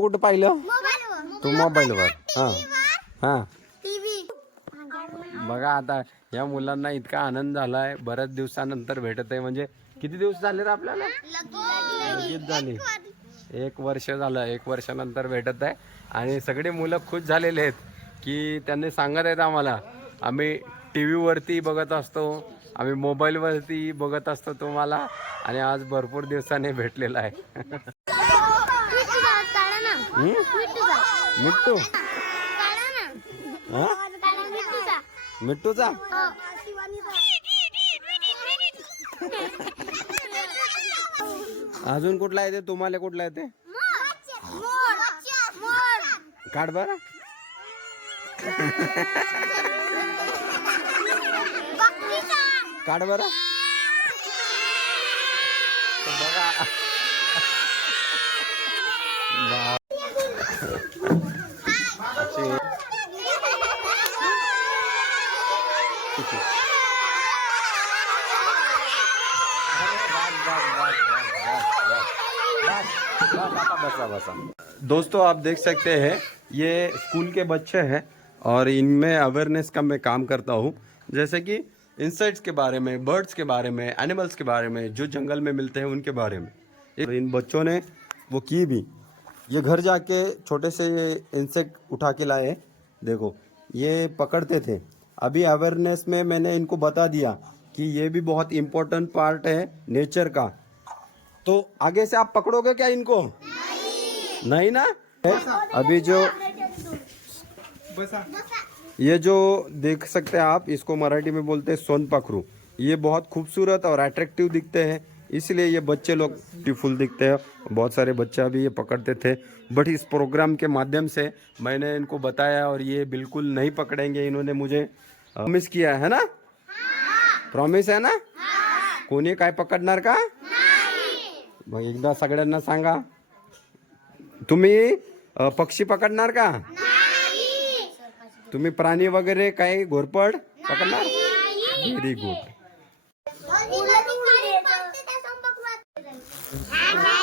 कुठं कुठं पाहिलं? तू मोबाईलवर हां. हां. बघा आता या मुलांना इतका आनंद झालाय. बऱ्याच दिवसानंतर भेटत आहे. म्हणजे किती दिवस झाले रे आपल्याला? लगेच झाली. एक वर्ष झालं. एक वर्षानंतर भेटत आहे. आणि सगळे मुलं खुश झालेले आहेत की त्यांनी सांगत आहेत आम्हाला. आम्ही टी व्हीवरती बघत असतो. आम्ही मोबाईलवरती बघत असतो तुम्हाला. आणि आज भरपूर दिवसाने भेटलेला आहे? मिट्टू. मिट्टूचा? अजून कुठला येते? तुम्हाला कुठला येते? काढ बरं. काढ बरं. दोस्तों, आप देख सकते हैं, ये स्कूल के बच्चे हैं और इनमें अवेयरनेस का मैं काम करता हूँ। जैसे कि इंसेक्ट्स के बारे में बर्ड्स के बारे में एनिमल्स के बारे में, जो जंगल में मिलते हैं उनके बारे में। इन बच्चों ने वो की भी। ये घर जाके छोटे से इंसेक्ट उठा के लाए देखो ये पकड़ते थे। अभी अवेयरनेस में मैंने इनको बता दिया कि ये भी बहुत इम्पोर्टेंट पार्ट है नेचर का। तो आगे से आप पकड़ोगे क्या इनको? नहीं। ना? अभी जो ये जो देख सकते हैं आप इसको मराठी में बोलते हैं सोन पखरू ये बहुत खूबसूरत और अट्रैक्टिव दिखते हैं। इसलिए ये बच्चे लोग ब्यूटीफुल दिखते हैं। बहुत सारे बच्चे अभी ये पकड़ते थे। बट इस प्रोग्राम के माध्यम से मैंने इनको बताया और ये बिल्कुल नहीं पकड़ेंगे। इन्होंने मुझे प्रॉमिस किया है ना? प्रॉमिस आहे ना? कोणी काय का? एकदा सगळ्यांना सांगा। तुम्ही पक्षी पकडणार का? तुम्ही प्राणी वगैरे काही घोरपड पकडणार व्हेरी गुड Amen.